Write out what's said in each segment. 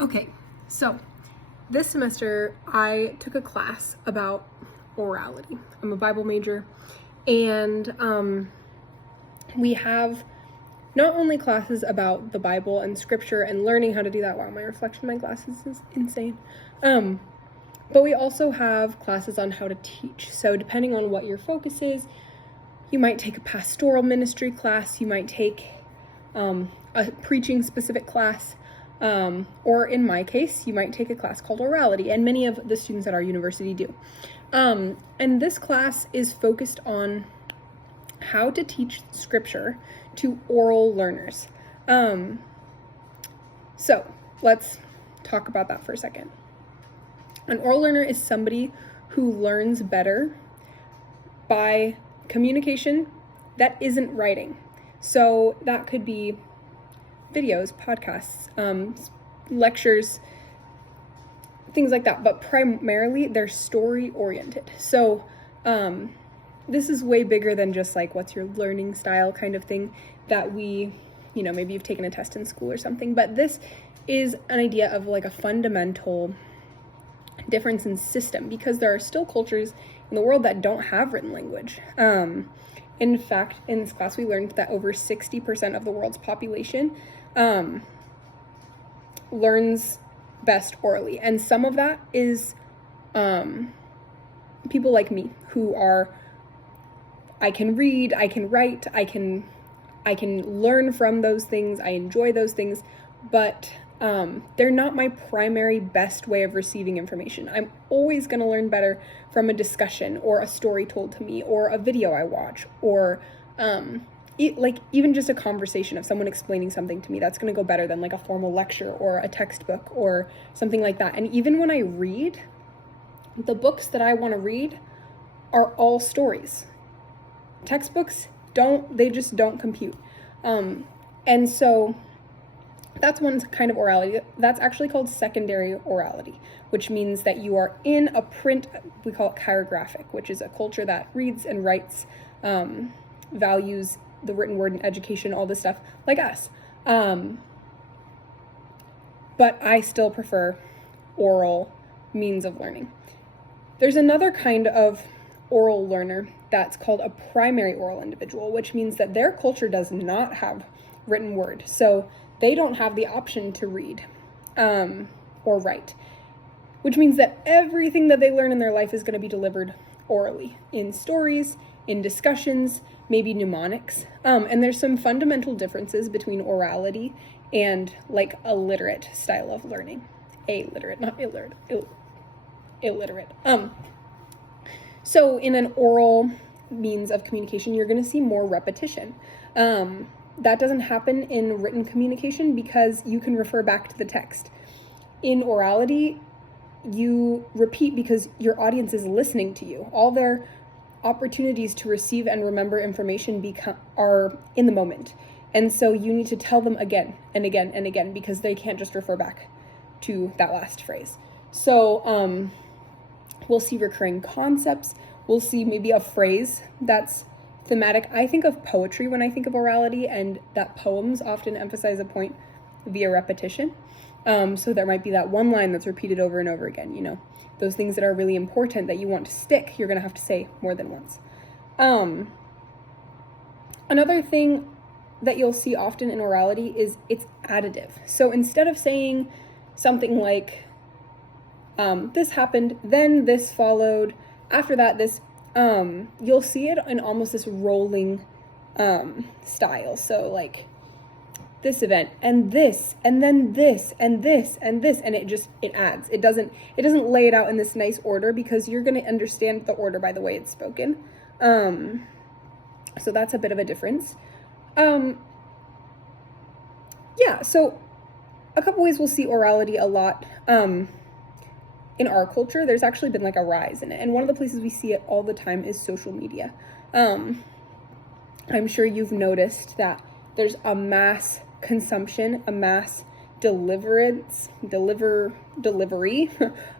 Okay, so this semester I took a class about orality. I'm a Bible major, and we have not only classes about the Bible and scripture and learning how to do that. Wow, my reflection in my glasses is insane. But we also have classes on how to teach. So depending on what your focus is, you might take a pastoral ministry class, you might take a preaching specific class, or in my case, you might take a class called Orality, and many of the students at our university do. And this class is focused on how to teach scripture to oral learners. So let's talk about that for a second. An oral learner is somebody who learns better by communication that isn't writing. So that could be videos, podcasts, lectures, things like that, but primarily they're story oriented. So this is way bigger than just like what's your learning style kind of thing that we, maybe you've taken a test in school or something, but this is an idea of like a fundamental difference in system, because there are still cultures in the world that don't have written language. In fact, in this class we learned that over 60% of the world's population learns best orally, and some of that is people like me who are, I can read, I can write, I can learn from those things, I enjoy those things, but they're not my primary best way of receiving information. I'm always going to learn better from a discussion or a story told to me or a video I watch, or even just a conversation of someone explaining something to me. That's going to go better than like a formal lecture or a textbook or something like that. And even when I read, the books that I want to read are all stories. Textbooks just don't compute. And so that's one kind of orality. That's actually called secondary orality, which means that you are in a print, we call it chirographic, which is a culture that reads and writes, values the written word in education, all this stuff, like us. But I still prefer oral means of learning. There's another kind of oral learner that's called a primary oral individual, which means that their culture does not have written word. So they don't have the option to read or write, which means that everything that they learn in their life is going to be delivered orally, in stories, in discussions, maybe mnemonics. And there's some fundamental differences between orality and like a literate style of learning. Alliterate, not illiterate. Illiterate. So in an oral means of communication, you're going to see more repetition. That doesn't happen in written communication because you can refer back to the text. In orality, you repeat because your audience is listening to you. All their opportunities to receive and remember information are in the moment. And so you need to tell them again and again and again because they can't just refer back to that last phrase. So we'll see recurring concepts. We'll see maybe a phrase that's thematic. I think of poetry when I think of orality, and that poems often emphasize a point via repetition. So there might be that one line that's repeated over and over again, those things that are really important that you want to stick, you're going to have to say more than once. Another thing that you'll see often in orality is it's additive. So instead of saying something like, this happened, then this followed, after that, this, you'll see it in almost this rolling style. So like this event and this and then this and this and this, and it adds. It doesn't lay it out in this nice order because you're going to understand the order by the way it's spoken. So that's a bit of a difference. Yeah, so a couple ways we'll see orality a lot. In our culture, there's actually been like a rise in it. And one of the places we see it all the time is social media. I'm sure you've noticed that there's a mass consumption, a mass delivery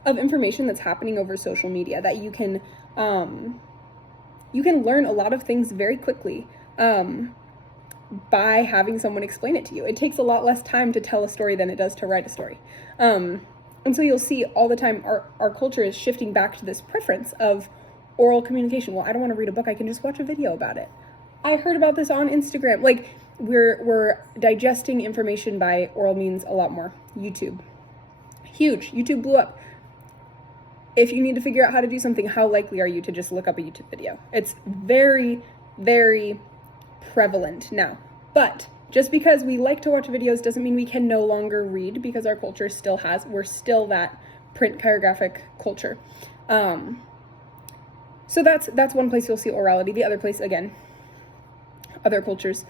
of information that's happening over social media, that you can learn a lot of things very quickly. by having someone explain it to you. It takes a lot less time to tell a story than it does to write a story. And so you'll see all the time our culture is shifting back to this preference of oral communication. Well, I don't want to read a book. I can just watch a video about it. I heard about this on Instagram. Like, we're digesting information by oral means a lot more. YouTube. Huge. YouTube blew up. If you need to figure out how to do something, how likely are you to just look up a YouTube video? It's very, very prevalent now. But just because we like to watch videos doesn't mean we can no longer read, because our culture still we're still that print chirographic culture. So that's one place you'll see orality. The other place, again, other cultures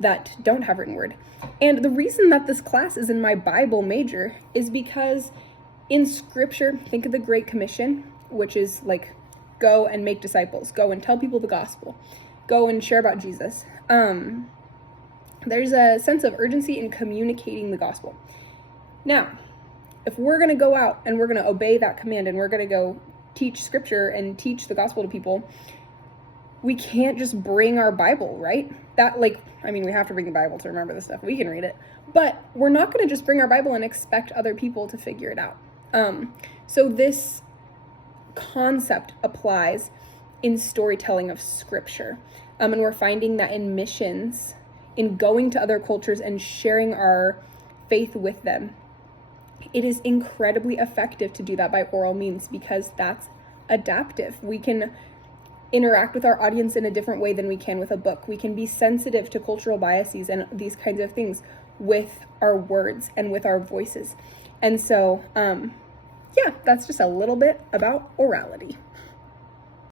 that don't have written word. And the reason that this class is in my Bible major is because in Scripture, think of the Great Commission, which is like, go and make disciples, go and tell people the gospel, go and share about Jesus. There's a sense of urgency in communicating the gospel. Now, if we're going to go out and we're going to obey that command and we're going to go teach Scripture and teach the gospel to people, we can't just bring our Bible, right? We have to bring the Bible to remember this stuff. We can read it. But we're not going to just bring our Bible and expect other people to figure it out. So this concept applies in storytelling of Scripture. And we're finding that in missions, in going to other cultures and sharing our faith with them, it is incredibly effective to do that by oral means, because that's adaptive. We can interact with our audience in a different way than we can with a book. We can be sensitive to cultural biases and these kinds of things with our words and with our voices. And so, that's just a little bit about orality.